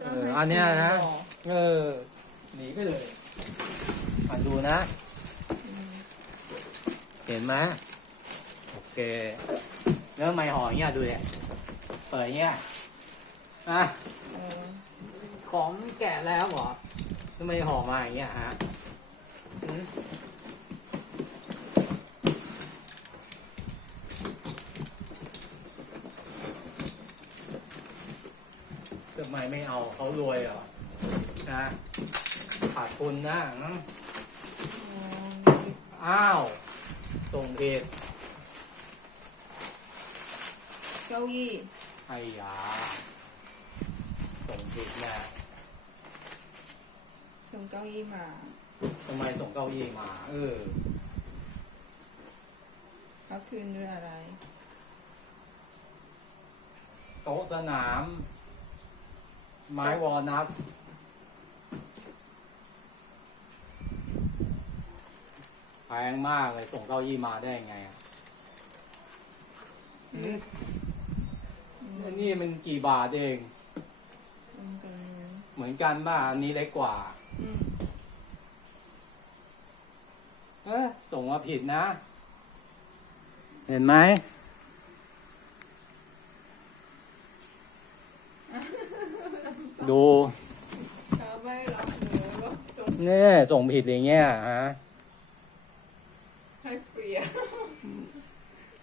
เอออันเนี้ยนะเออหนีไปเลยอ่านดูนะ เห็นไหมโอเคแล้วทำไมห่ออย่างเงี้ยดูเนี่ยเปิดอย่างเงี้ยอะเออของแกะแล้วเหรอทำไมห่อมาอย่างเงี้ยฮะหืม ทำไมไม่เอาเขารวยเหรอนะขาดทุนนะอืมอ้าว ส่งผิดเก้าอี้ไอ้ยา ส่งผิดแน่ส่งเก้าอี้มา ทำไมส่งเก้าอี้มา เออแล้วคืนด้วยอะไร โต๊ะสนาม ไม้วอลนัทแพงมากเลย ส่งเก้าอี้มาได้ยังไงอะอืมนี่มันกี่บาทเองมันเป็นเหมือนกันบ้าอันนี้เล็กกว่าอืมเอ๊ะส่งมาผิดนะ เห็นไหม ดูเนี่ยส่งผิดอย่างเงี้ยฮะให้เฟีย